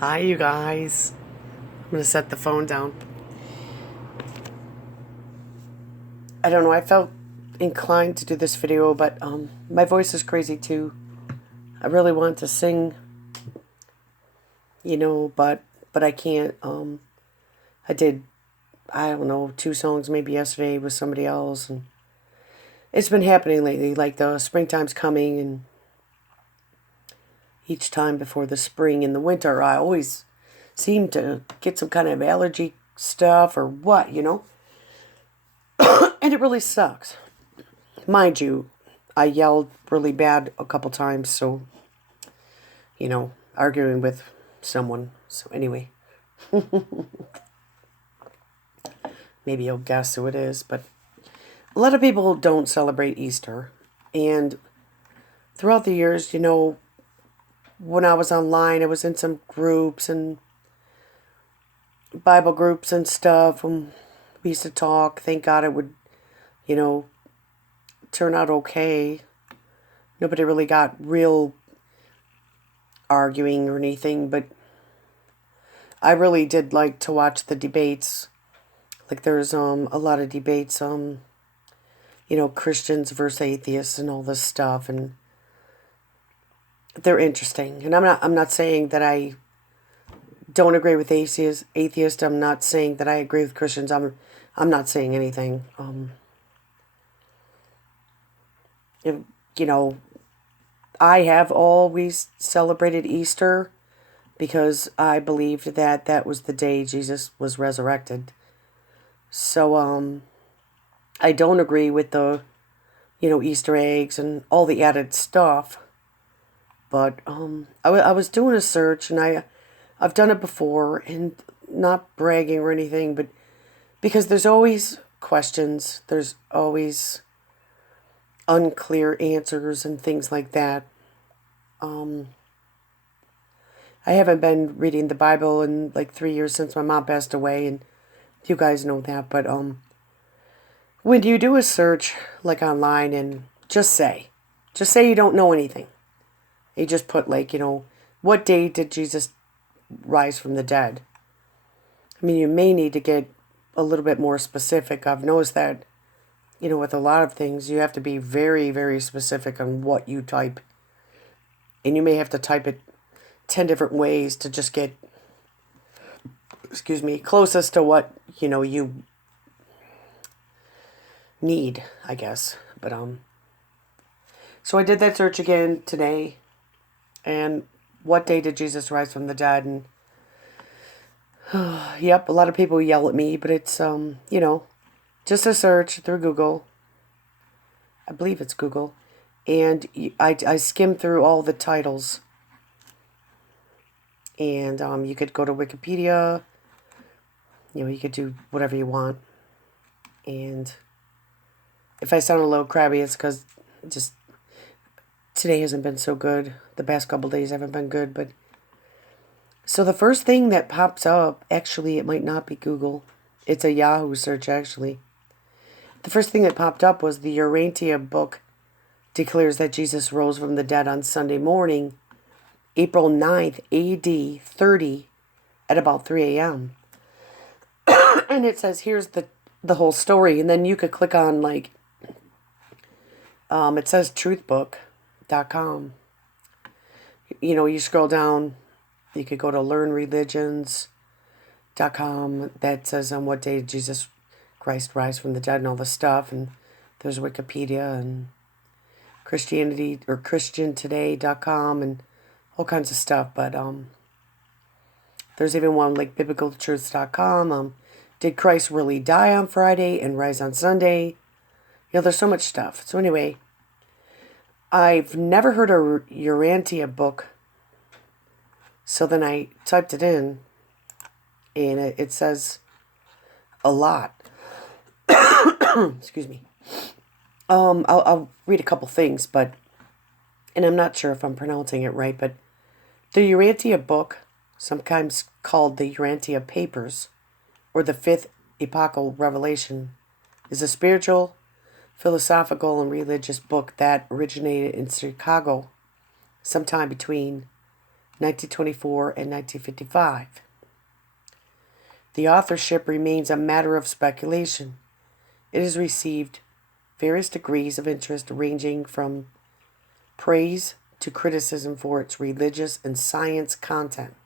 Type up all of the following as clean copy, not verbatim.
Hi, you guys. I'm going to set the phone down. I don't know, I felt inclined to do this video, but my voice is crazy too. I really want to sing, but I can't. I did, I don't know, 2 songs maybe yesterday with somebody else, and it's been happening lately. Like the springtime's coming, and each time before the spring and the winter, I always seem to get some kind of allergy stuff or what. And it really sucks. Mind you, I yelled really bad a couple times, so, arguing with someone. So anyway, maybe you'll guess who it is, but a lot of people don't celebrate Easter. And throughout the years, when I was online, I was in some groups and Bible groups and stuff, and we used to talk. Thank God it would, you know, turn out okay. Nobody really got real arguing or anything, but I really did like to watch the debates. Like there's a lot of debates, Christians versus atheists and all this stuff, and they're interesting. And I'm not saying that I don't agree with atheists. I'm not saying that I agree with Christians. I'm not saying anything. If, you know, I have always celebrated Easter because I believed that that was the day Jesus was resurrected. So I don't agree with the Easter eggs and all the added stuff. But I was doing a search, and I've done it before, and not bragging or anything, but because there's always questions, there's always unclear answers and things like that. I haven't been reading the Bible in like 3 years since my mom passed away, and you guys know that. But when you do a search like online, and just say you don't know anything. You just put like, what day did Jesus rise from the dead? I mean, you may need to get a little bit more specific. I've noticed that, with a lot of things, you have to be very, very specific on what you type. And you may have to type it 10 different ways to just get, closest to what, you need, I guess. But, so I did that search again today. And what day did Jesus rise from the dead? And yep, a lot of people yell at me, but it's just a search through Google. I believe it's Google, and I skimmed through all the titles. And you could go to Wikipedia. You could do whatever you want. And if I sound a little crabby, it's because just today hasn't been so good. The past couple days haven't been good, but so the first thing that pops up, actually, it might not be Google. It's a Yahoo search, actually. The first thing that popped up was the Urantia book declares that Jesus rose from the dead on Sunday morning, April 9th, AD 30, at about 3 a.m. And it says, here's the whole story. And then you could click on, like, it says truthbook.com. You scroll down, you could go to learnreligions.com. That says on what day did Jesus Christ rise from the dead and all this stuff. And there's Wikipedia and Christianity or ChristianToday.com and all kinds of stuff. But there's even one like biblicaltruths.com. Did Christ really die on Friday and rise on Sunday? There's so much stuff. So anyway, I've never heard a Urantia book. So then I typed it in, and it says a lot. Excuse me. I'll read a couple things, and I'm not sure if I'm pronouncing it right, but the Urantia book, sometimes called the Urantia Papers, or the Fifth Epochal Revelation, is a spiritual, philosophical, and religious book that originated in Chicago sometime between 1924, and 1955. The authorship remains a matter of speculation. It has received various degrees of interest ranging from praise to criticism for its religious and science content,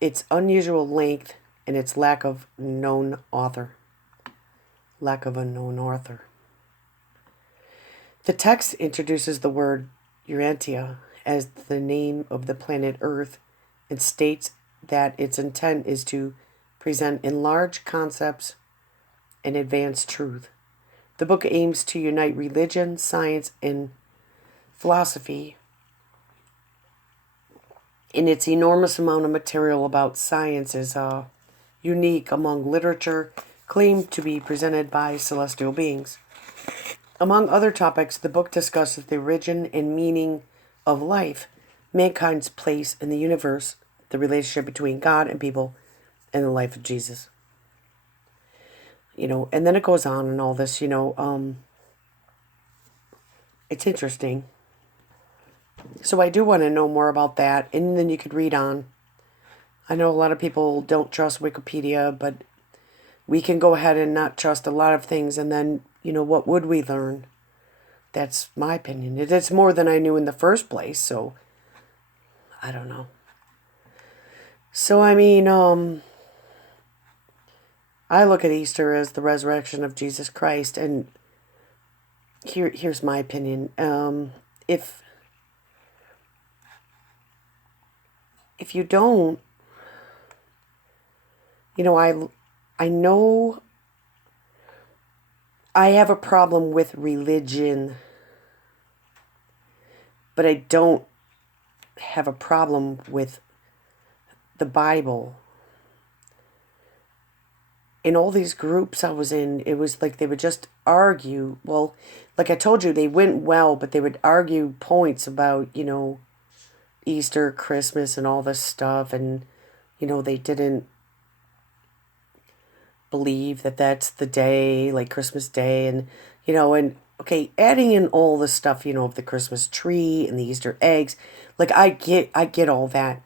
its unusual length, and its lack of a known author. The text introduces the word Urantia as the name of the planet Earth and states that its intent is to present enlarged concepts and advance truth. The book aims to unite religion, science, and philosophy in its enormous amount of material about science is unique among literature claimed to be presented by celestial beings. Among other topics, the book discusses the origin and meaning of life, mankind's place in the universe, the relationship between God and people, and the life of Jesus. And then it goes on and all this, it's interesting. So I do want to know more about that, and then you could read on. I know a lot of people don't trust Wikipedia, but we can go ahead and not trust a lot of things, and then, what would we learn? That's my opinion. It's more than I knew in the first place, so I don't know. So, I look at Easter as the resurrection of Jesus Christ, and here's my opinion. If you don't, I know I have a problem with religion, but I don't have a problem with the Bible. In all these groups I was in, it was like they would just argue. Well, like I told you, they went well, but they would argue points about, Easter, Christmas, and all this stuff. And, they didn't believe that that's the day, like Christmas Day. And, okay, adding in all the stuff, of the Christmas tree and the Easter eggs. Like, I get all that.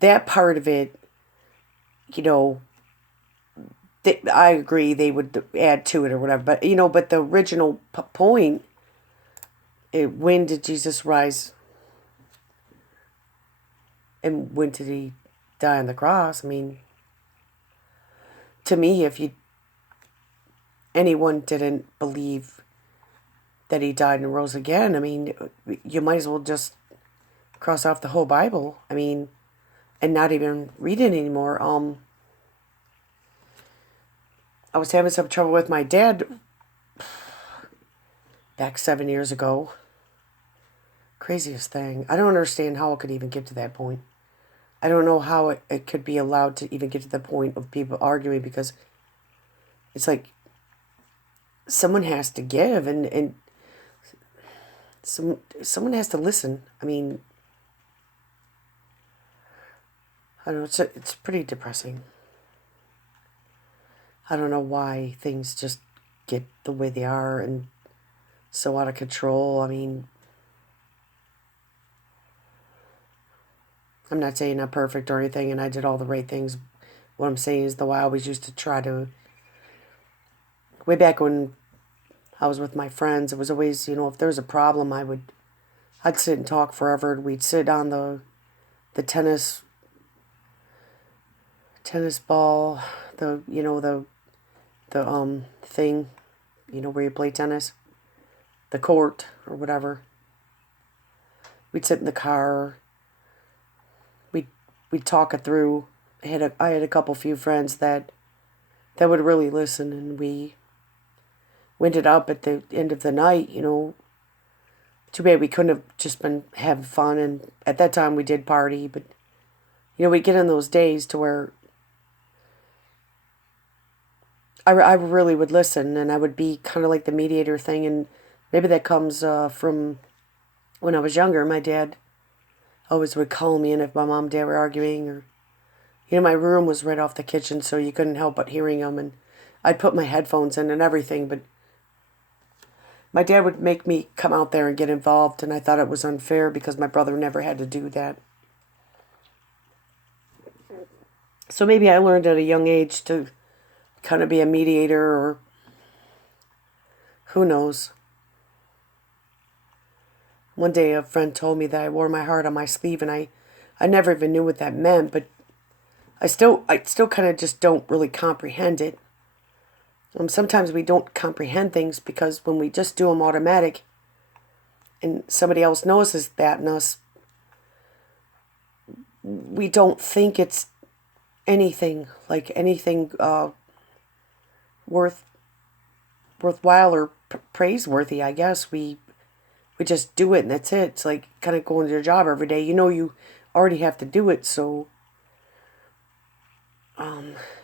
That part of it, I agree they would add to it or whatever, but but the original point, when did Jesus rise, and when did he die on the cross? To me, if anyone didn't believe that he died and rose again, you might as well just cross off the whole Bible. And not even read it anymore. I was having some trouble with my dad back 7 years ago. Craziest thing. I don't understand how it could even get to that point. I don't know how it could be allowed to even get to the point of people arguing, because it's like someone has to give and someone has to listen. I don't know, it's pretty depressing. I don't know why things just get the way they are and so out of control. I'm not saying I'm perfect or anything, and I did all the right things. What I'm saying is, though, I always used to try to, way back when I was with my friends, it was always, if there was a problem, I'd sit and talk forever. We'd sit on the tennis ball, the thing, where you play tennis, the court or whatever. We'd sit in the car. We'd talk it through. I had a few friends that would really listen, and we ended up at the end of the night, too bad we couldn't have just been having fun, and at that time we did party, but we'd get in those days to where I really would listen, and I would be kind of like the mediator thing, and maybe that comes from when I was younger. My dad always would call me in if my mom and dad were arguing, or, my room was right off the kitchen, so you couldn't help but hearing them, and I'd put my headphones in and everything, but my dad would make me come out there and get involved, and I thought it was unfair because my brother never had to do that. So maybe I learned at a young age to kind of be a mediator, or who knows. One day a friend told me that I wore my heart on my sleeve, and I never even knew what that meant, but I still kind of just don't really comprehend it. Sometimes we don't comprehend things because when we just do them automatic and somebody else notices that in us, we don't think it's anything, like anything worth worthwhile or praiseworthy, I guess. We just do it and that's it. It's like kind of going to your job every day. You know you already have to do it, so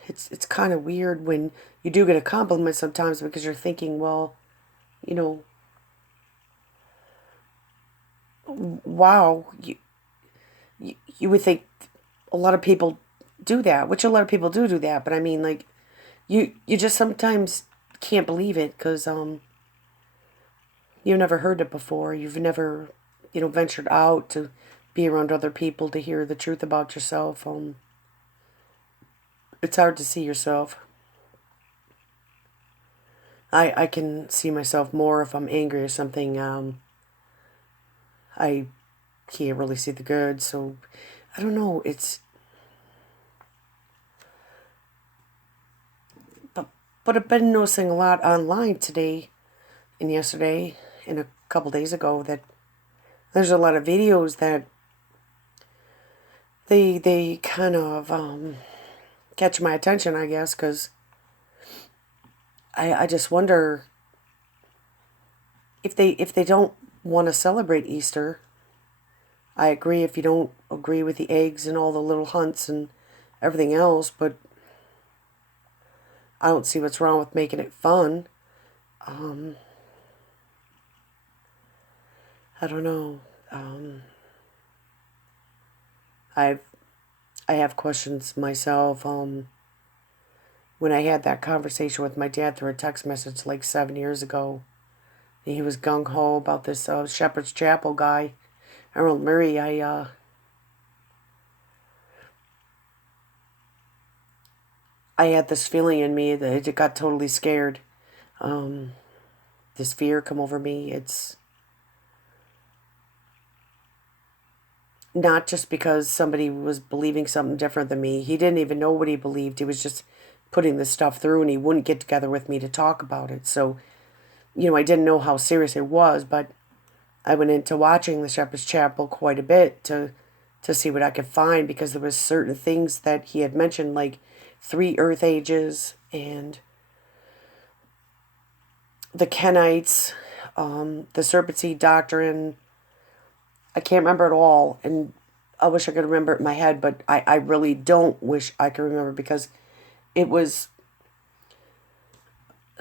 it's kind of weird when you do get a compliment sometimes because you're thinking, well, you know, wow, you would think a lot of people do that, which a lot of people do that, but I mean, like, you just sometimes can't believe it because you've never heard it before. You've never, ventured out to be around other people to hear the truth about yourself. It's hard to see yourself. I can see myself more if I'm angry or something. I can't really see the good, so I don't know. But I've been noticing a lot online today and yesterday and a couple days ago that there's a lot of videos that they kind of catch my attention, I guess, because I just wonder if they don't want to celebrate Easter. I agree if you don't agree with the eggs and all the little hunts and everything else, but I don't see what's wrong with making it fun. Um, I don't know. I've I have questions myself. When I had that conversation with my dad through a text message like 7 years ago, he was gung ho about this Shepherd's Chapel guy, Harold Murray. I had this feeling in me that it got totally scared. Um, this fear come over me. It's not just because somebody was believing something different than me. He didn't even know what he believed. He was just putting this stuff through, and he wouldn't get together with me to talk about it. So, I didn't know how serious it was, but I went into watching the Shepherd's Chapel quite a bit to see what I could find, because there was certain things that he had mentioned, like 3 Earth ages and the Kenites, the serpent seed doctrine. I can't remember it all, and I wish I could remember it in my head, but I really don't wish I could remember, because it was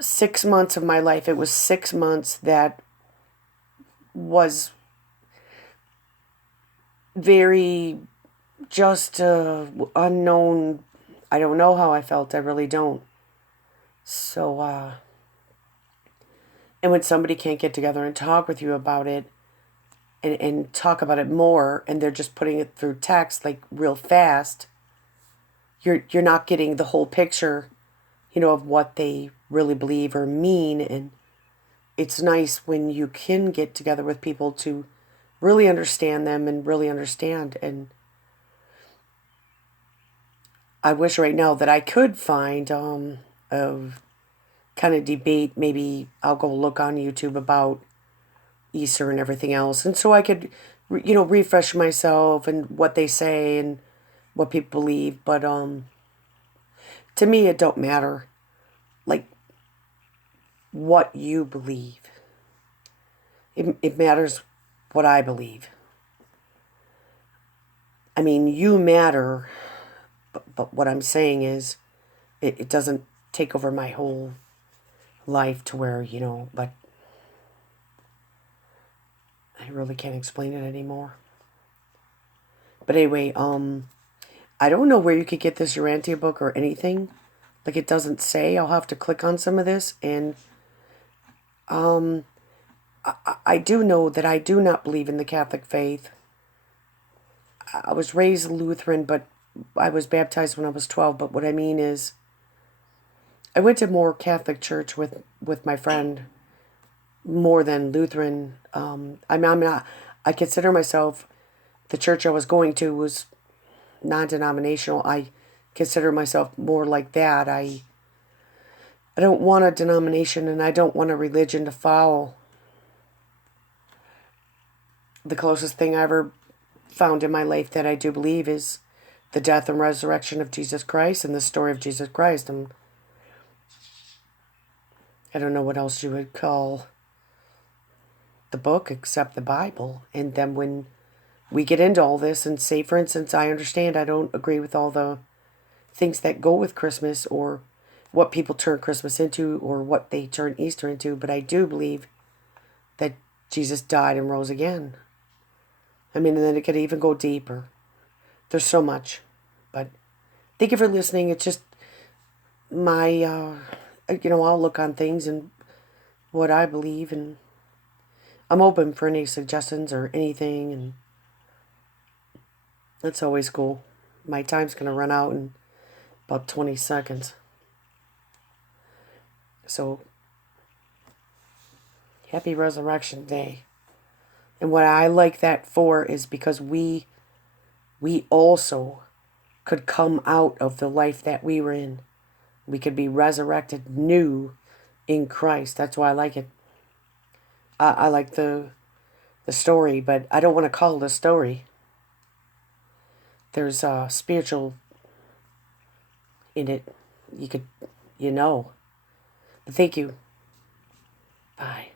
6 months of my life. It was 6 months that was very just unknown. I don't know how I felt. I really don't. So, and when somebody can't get together and talk with you about it, and talk about it more, and they're just putting it through text like real fast, you're not getting the whole picture, of what they really believe or mean. And it's nice when you can get together with people to really understand them and really understand. And I wish right now that I could find a kind of debate. Maybe I'll go look on YouTube about Easter and everything else, and so I could, refresh myself and what they say and what people believe. But to me, it don't matter, like, what you believe. It matters what I believe. I mean, you matter, but what I'm saying is, it doesn't take over my whole life to where, but I really can't explain it anymore. But anyway, I don't know where you could get this Urantia book or anything. Like, it doesn't say. I'll have to click on some of this. And I do know that I do not believe in the Catholic faith. I was raised Lutheran, but I was baptized when I was 12, but what I mean is I went to more Catholic church with my friend more than Lutheran. I'm not, I consider myself, the church I was going to was non-denominational. I consider myself more like that. I don't want a denomination and I don't want a religion to follow. The closest thing I ever found in my life that I do believe is the death and resurrection of Jesus Christ and the story of Jesus Christ. I don't know what else you would call the book except the Bible. And then when we get into all this and say, for instance, I understand I don't agree with all the things that go with Christmas or what people turn Christmas into or what they turn Easter into, but I do believe that Jesus died and rose again. I mean, and then it could even go deeper. There's so much. But thank you for listening. It's just my, I'll look on things and what I believe, and I'm open for any suggestions or anything, and that's always cool. My time's going to run out in about 20 seconds. So, happy Resurrection Day. And what I like that for is because we also could come out of the life that we were in. We could be resurrected new in Christ. That's why I like it. I like the story, but I don't want to call it a story. There's spiritual in it. But thank you. Bye.